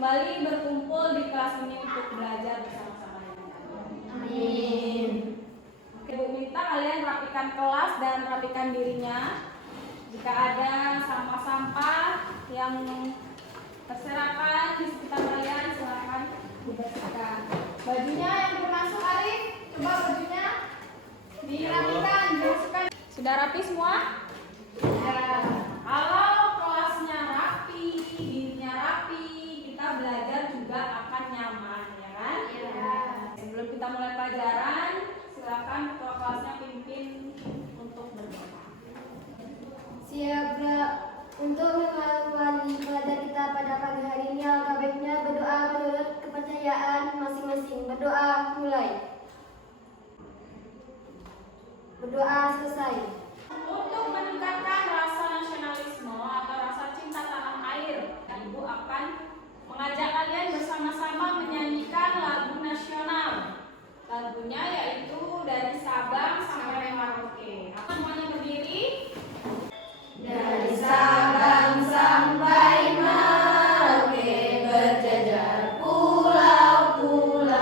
kembali berkumpul di kelas ini untuk belajar bersama-sama. Amin. Oke, Bu, minta kalian rapikan kelas dan rapikan dirinya. Jika ada sampah-sampah yang berserakan di sekitar kalian, silakan dibersihkan. Bajunya yang belum masuk, Arif, coba bajunya dirapikan, dimasukkan. Sudah rapi semua? Ya. Kalau kelasnya rapi, dirinya rapi, kita belajar juga akan nyaman, ya kan? Ya. Sebelum kita mulai pelajaran, silakan ketua kelasnya pimpin untuk berdoa. Siap, Bro. Untuk mengawali pelajaran kita pada pagi hari ini, alangkah baiknya berdoa menurut kepercayaan masing-masing. Berdoa mulai. Berdoa selesai. Untuk meningkatkan rasa nasionalisme atau rasa cinta tanah air, Ibu akan mengajak kalian bersama-sama menyanyikan lagu nasional. Lagunya yaitu dari Sabang sampai Merauke. Semuanya berdiri. Dari Sabang sampai Merauke berjajar pulau-pulau,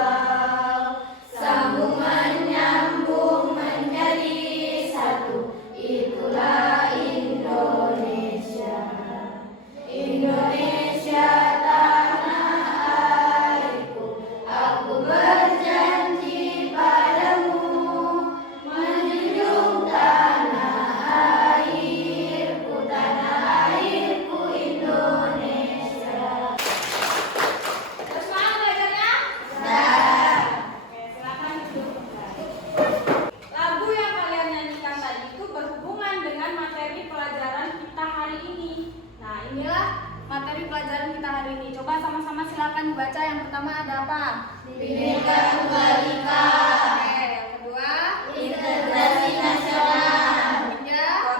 sambung menyambung menjadi satu, itulah Indonesia. Indonesia tanah airku, aku berjanji padamu menjunjung tanah airku, Indonesia. Terus semangat belajarnya? Dah. Oke, silakan duduk. Lagu yang kalian nyanyikan tadi itu berhubungan dengan materi pelajaran kita hari ini. Nah, inilah materi pelajaran kita hari ini. Coba sama-sama silakan dibaca. Yang pertama ada apa? Bhinneka Tunggal Ika. Oke, yang kedua Integrasi nasional. ketiga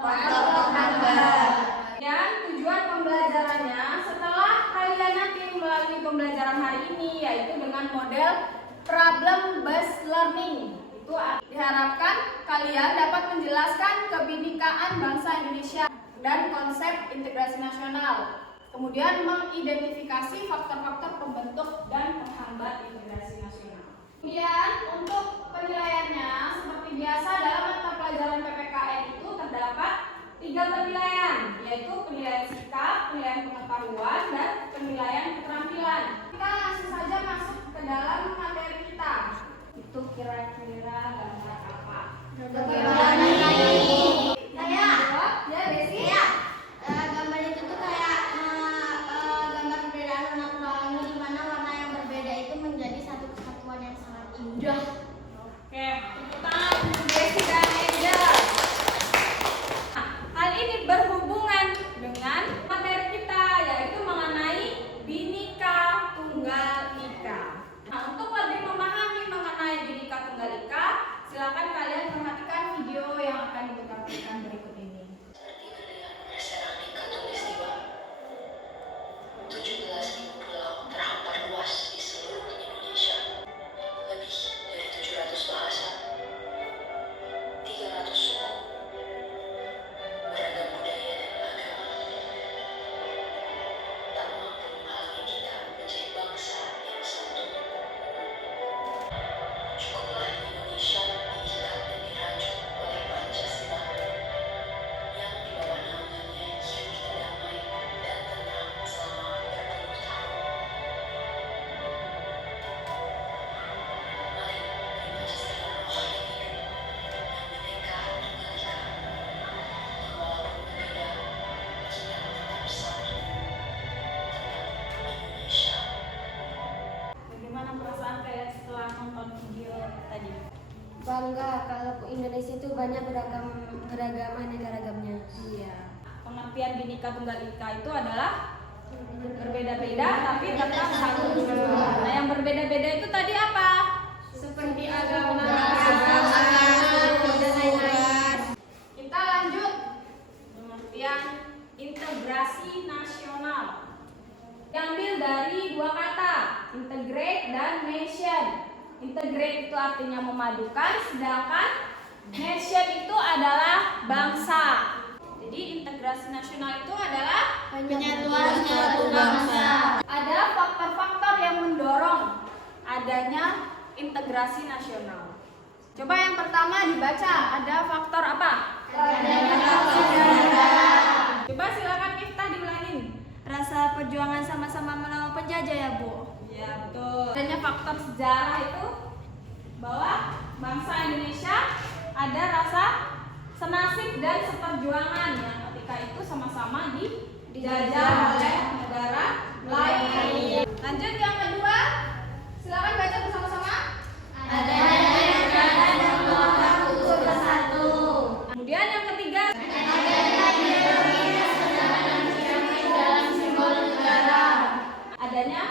Pokok hambar. dan tujuan pembelajarannya setelah kalian nanti melalui pembelajaran hari ini yaitu dengan model problem based learning. Itu diharapkan kalian dapat menjelaskan kebinekaan bangsa Indonesia dan konsep integrasi nasional. Kemudian mengidentifikasi faktor-faktor pembentuk dan penghambat integrasi nasional. Kemudian untuk penilaiannya seperti biasa dalam mata pelajaran PPKN itu terdapat 3 penilaian, yaitu penilaian sikap, penilaian pengetahuan, dan penilaian keterampilan. Kita langsung saja masuk ke dalam materi kita. Itu kira-kira gambar apa? Bagaimana ini? Saya. Ya, Desi. Gambar itu tuh kayak gambar perbedaan warna pelangi, di mana warna yang berbeda itu menjadi satu kesatuan yang sangat indah. Oke, tepuk tangan untuk Desi dan Angel. Nah, hal ini berhubungan dengan materi kita, yaitu mengenai Bhinneka Tunggal Ika. Nah, untuk lebih memahami mengenai Bhinneka Tunggal Ika, silakan kalian perhatikan video yang akan Ibu tampilkan berikut ini. Seperti Katulistiwa, 17.000 pulau terhampar luas di seluruh Indonesia, lebih dari 700 bahasa, 300 suku, beragam budaya dan agama, tak mampu menghalangi kita menjadi bangsa yang satu. Cukuplah Indonesia diikat dan dirajut oleh Pancasila, yang di bawah naungannya hidup kita damai dan tenang selama berpuluh tahun. Mari beri Pancasila roh yang hidup, yang Bhinneka Tunggal Ika, yang walaupun berbeda, kita tetap satu, tetap Indonesia. Bagaimana perasaan kalian setelah nonton video tadi? Bangga kalau Indonesia itu banyak beragam aneka ragamnya. Iya. Pengertian Bhinneka Tunggal Ika itu adalah berbeda-beda tapi tetap satu. Nah, yang berbeda-beda itu tadi apa? Seperti agama, dan lain-lain. Kita lanjut pengertian integrasi nasional. Diambil dari dua kata, integrate dan nation. Integrate itu artinya memadukan, sedangkan nation itu adalah bangsa. Jadi integrasi nasional itu adalah Penyatuan suatu bangsa. ada faktor-faktor yang mendorong adanya integrasi nasional. Coba yang pertama dibaca, ada faktor apa? Coba silakan Miftah diulangin. Rasa perjuangan sama-sama melawan penjajah ya Bu. Ya betul. Adanya faktor sejarah itu bahwa bangsa Indonesia ada rasa senasib dan seperjuangan yang ketika itu sama-sama dijajah oleh negara lain. Lanjut yang kedua, silakan baca bersama-sama. Kemudian yang ketiga, adanya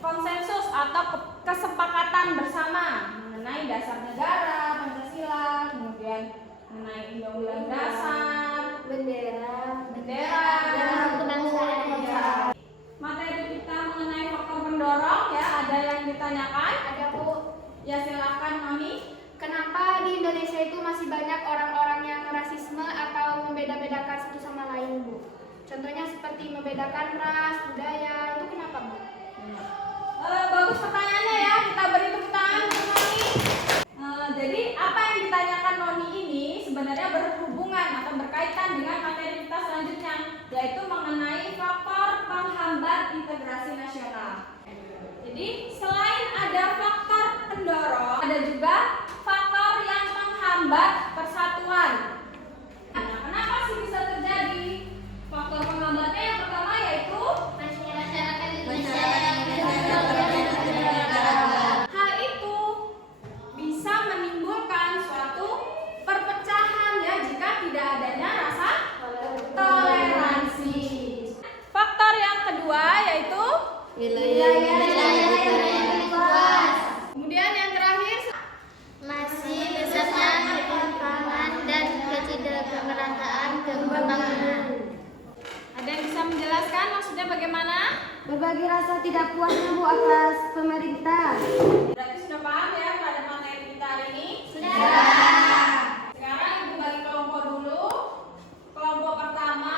konsensus atau kesepakatan bersama mengenai dasar negara, Pancasila, kemudian mengenai undang-undang dasar, bendera, dan kebangsaan. Materi kita mengenai faktor pendorong ya, ada yang ditanyakan? Ada Bu. Ya silakan Mami. Kenapa di Indonesia itu masih banyak orang-orang yang rasisme atau membeda-bedakan satu sama lain Bu? Contohnya seperti membedakan ras, budaya, itu kenapa Bu? Bagus pertanyaannya ya, kita beri tepuk tangan untuk Noni. Jadi apa yang ditanyakan Noni ini sebenarnya berhubungan atau berkaitan dengan materi kita selanjutnya, yaitu mengenai faktor penghambat integrasi nasional. Jadi selain ada faktor pendorong, ada juga faktor yang menghambat persatuan. Nah, kenapa sih bisa terjadi? Faktor penghambatnya yang pertama yaitu hal itu bisa menimbulkan suatu perpecahan ya jika tidak adanya rasa toleransi. Faktor yang kedua yaitu kemudian yang terakhir Masih besarnya ketimpangan dan ketidakmerataan pembangunan. ada yang bisa menjelaskan maksudnya bagaimana? Berbagi rasa tidak puasnya Bu atas pemerintah. Berarti sudah paham ya terhadap materi kita hari ini? Sudah. Sekarang Ibu bagi kelompok dulu. Kelompok pertama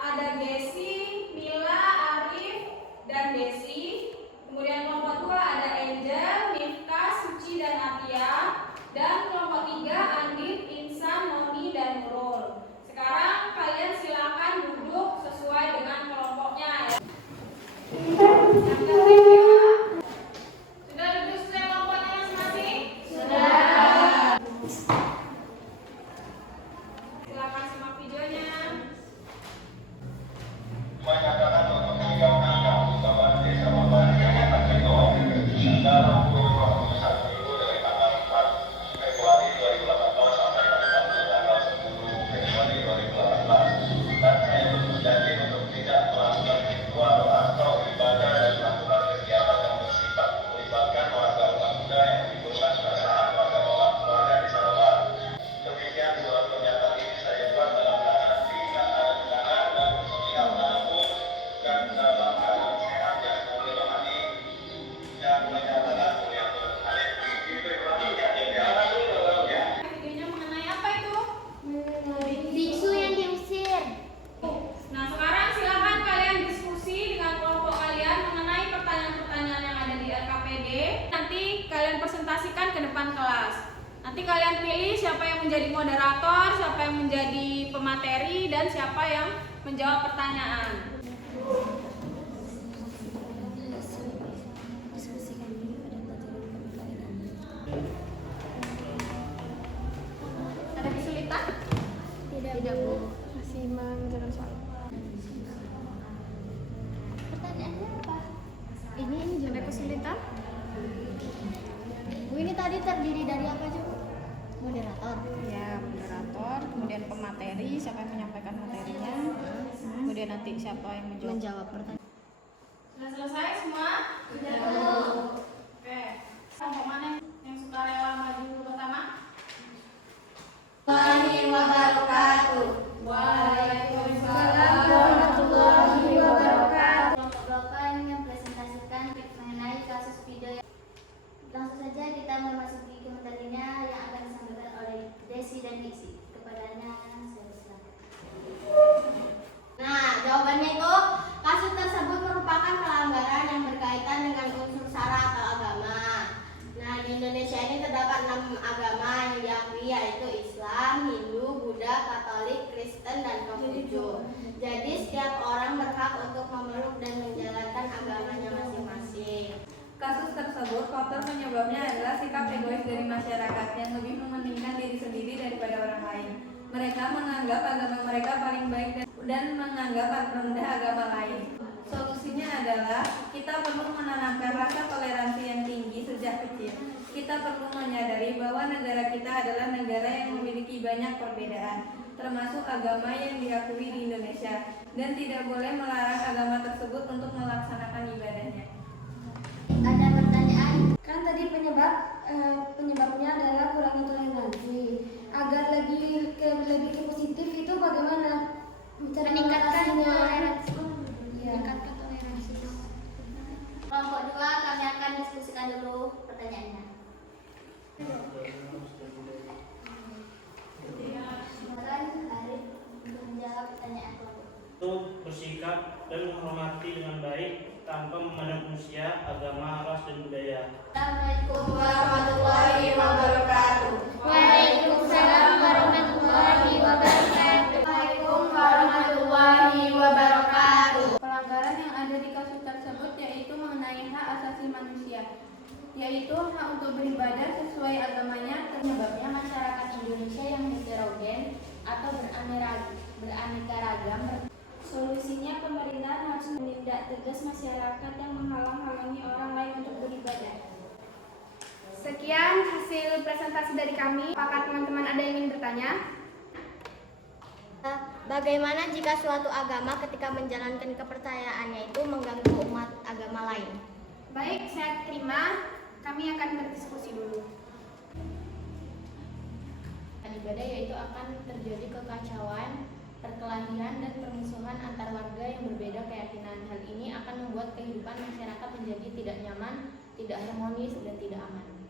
ada Desi, Mila, Arif, dan Desi. Kemudian kelompok dua ada Angel, Miftah, Suci, dan Atia. Dan kelompok tiga Andit, Insan, Noni, dan Nurul. Sekarang kalian silakan duduk sesuai dengan kelompoknya ya. Yang ketiga, sudah duduk sesuai kelompoknya masing-masing? Sudah. Silakan simak videonya. Menyatakan untuk meninggalkan kampus Taman Desa Mabani dalam kurun waktu 1 minggu dari tanggal 4 Februari 2018 sampai tanggal 10 Februari 2018. Dan saya berjanji untuk tidak melakukan ritual atau ibadah dan melakukan kegiatan yang bersifat melibatkan warga umat muda yang menimbulkan perasaan warga di Sarawak. Demikian surat pernyataan ini saya buat dalam keadaan tidak ada tekanan dan sosial menabung dan dalam keadaan sehat yang mulia rohani yang menyatakan mulia beralih. Itu ya. Videonya mengenai apa itu? Biksu yang diusir. Nah, sekarang silakan kalian diskusi dengan kelompok kalian mengenai pertanyaan-pertanyaan yang ada di LKPD. Nanti kalian presentasikan ke depan kelas. Nanti kalian pilih siapa yang menjadi moderator, siapa yang menjadi pemateri, dan siapa yang menjawab pertanyaan. Ada kesulitan? Tidak Bu. Masih mengerjakan soal. Pertanyaannya apa? Ini Ada kesulitan? Bu, ini tadi terdiri dari apa aja Bu? Moderator. Ya, moderator, kemudian pemateri, siapa yang menyampaikan materinya, kemudian nanti siapa yang Menjawab pertanyaan. Sudah selesai semua? Sudah. Oke. Kelompok mana yang suka rela maju dulu pertama? Waalaikumsalam warahmatullahi wabarakatuh. Kelompok Bapak yang mempresentasikan mengenai kasus video. Langsung saja kita memasuki ke materinya yang akan disampaikan oleh Desi dan Nixi. Kepadanya saya persilakan. yaitu Islam, Hindu, Buddha, Katolik, Kristen, dan Konghucu. Jadi setiap orang berhak untuk memeluk dan menjalankan agamanya masing-masing. Kasus tersebut faktor penyebabnya adalah sikap egois dari masyarakat yang lebih mementingkan diri sendiri daripada orang lain. Mereka menganggap agama mereka paling baik dan menganggap rendah agama lain. Solusinya adalah kita perlu menanamkan rasa toleransi yang tinggi sejak kecil. Kita perlu menyadari bahwa negara kita adalah negara yang memiliki banyak perbedaan, termasuk agama yang diakui di Indonesia, dan tidak boleh melarang agama tersebut untuk melaksanakan ibadahnya. Ada pertanyaan? Kan tadi penyebabnya adalah kurangnya toleransi. Agar lebih ke positif itu bagaimana? Meningkatkan toleransi. Meningkatkan toleransi. Kelompok 2 kami akan diskusikan dulu pertanyaannya. Silakan Arif untuk menjawab pertanyaan kelompok. Untuk bersikap dan menghormati dengan baik tanpa memandang usia, agama, ras, dan budaya. Assalamualaikum warahmatullahi wabarakatuh. Waalaikumsalam warahmatullahi wabarakatuh. Waalaikumsalam warahmatullahi wabarakatuh. Pelanggaran yang ada di kasus tersebut yaitu mengenai hak asasi manusia, yaitu hak untuk beribadah sesuai agamanya. Penyebabnya masyarakat Indonesia yang heterogen atau beraneka ragam. Solusinya pemerintah harus menindak tegas masyarakat yang menghalang-halangi orang lain untuk beribadah. Sekian hasil presentasi dari kami. Apakah teman-teman ada yang ingin bertanya? Bagaimana jika suatu agama ketika menjalankan kepercayaannya itu mengganggu umat agama lain? Baik, saya terima. Kami akan berdiskusi dulu. Ibadah yaitu akan terjadi kekacauan, perkelahian, dan permusuhan antar warga yang berbeda keyakinan. Hal ini akan membuat kehidupan masyarakat menjadi tidak nyaman, tidak harmonis, dan tidak aman.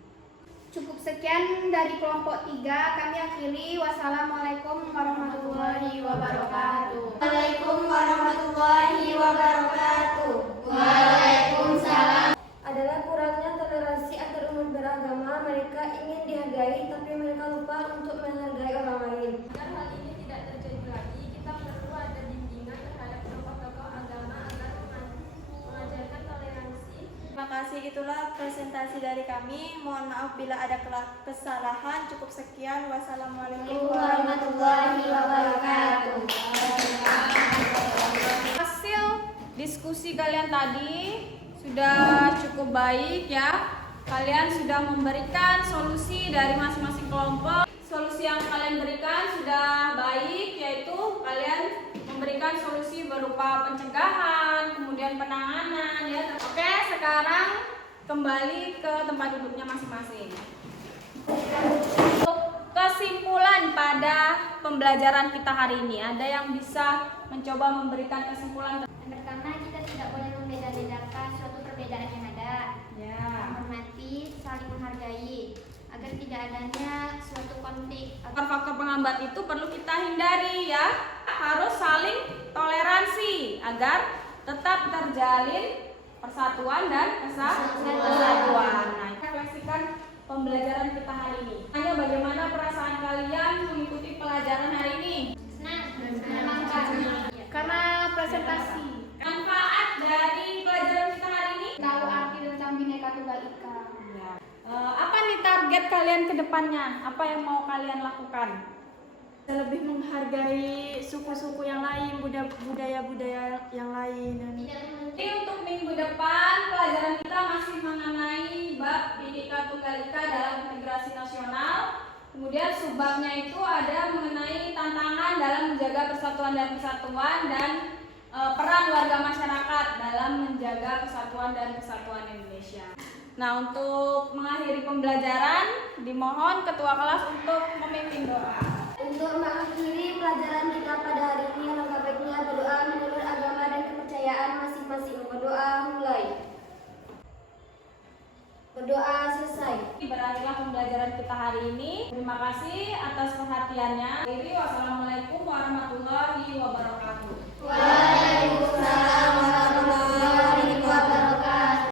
Cukup sekian dari kelompok 3. Kami akhiri. Wassalamualaikum warahmatullahi wabarakatuh. Waalaikumsalam warahmatullahi wabarakatuh. Waalaikumsalam. Adalah kurangnya toleransi antar umat beragama. Mereka ingin dihargai, tapi mereka lupa untuk menghargai orang lain. Agar hal ini tidak terjadi lagi, kita perlu ada bimbingan terhadap tokoh-tokoh agama agar mengajarkan toleransi. Terima kasih, itulah presentasi dari kami. Mohon maaf bila ada kesalahan. Cukup sekian. Wassalamualaikum warahmatullahi wabarakatuh. Hasil diskusi kalian tadi sudah cukup baik ya. Kalian sudah memberikan solusi dari masing-masing kelompok. Solusi yang kalian berikan sudah baik, yaitu kalian memberikan solusi berupa pencegahan, kemudian penanganan ya. Oke, sekarang kembali ke tempat duduknya masing-masing. Untuk kesimpulan pada pembelajaran kita hari ini, ada yang bisa mencoba memberikan kesimpulan? Yang pertama, kita tidak boleh membeda-bedakan suatu perbedaan yang ada. Ya. Menghormati, saling menghargai, agar tidak adanya suatu konflik. Faktor penghambat itu perlu kita hindari ya. Harus saling toleransi agar tetap terjalin persatuan dan kesatuan. Nah, refleksikan pembelajaran kita hari ini. Tanya bagaimana perasaan kalian mengikuti pelajaran hari ini? Senang. Karena presentasi. Manfaat dari pelajaran kita hari ini? Tahu arti tentang Bhinneka Tunggal Ika. Ya. Apa nih target kalian ke depannya? Apa yang mau kalian lakukan? Lebih menghargai suku-suku yang lain, budaya-budaya yang lain. Jadi untuk minggu depan pelajaran kita masih mengenai bab Bhinneka Tunggal Ika dalam integrasi nasional. Kemudian subbabnya itu ada mengenai tantangan dalam menjaga persatuan dan peran warga masyarakat dalam menjaga persatuan dan kesatuan Indonesia. Nah, untuk mengakhiri pembelajaran, dimohon ketua kelas untuk memimpin doa. Untuk mengakhiri pelajaran kita pada hari ini, alangkah baiknya berdoa menurut agama dan kepercayaan masing-masing. Berdoa mulai. Berdoa selesai. Berakhirlah pembelajaran kita hari ini. Terima kasih atas perhatiannya. Wassalamualaikum warahmatullahi wabarakatuh. Waalaikumsalam